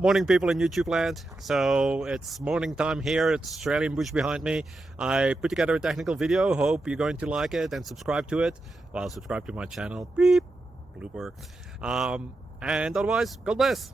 Morning, people in YouTube land. So it's morning time here. It's Australian bush behind me. I put together a technical video. Hope you're going to like it and subscribe to it. Well, subscribe to my channel. Beep, blooper. And otherwise, God bless.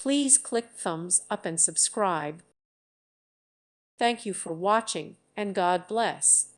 Please click thumbs up and subscribe. Thank you for watching, and God bless.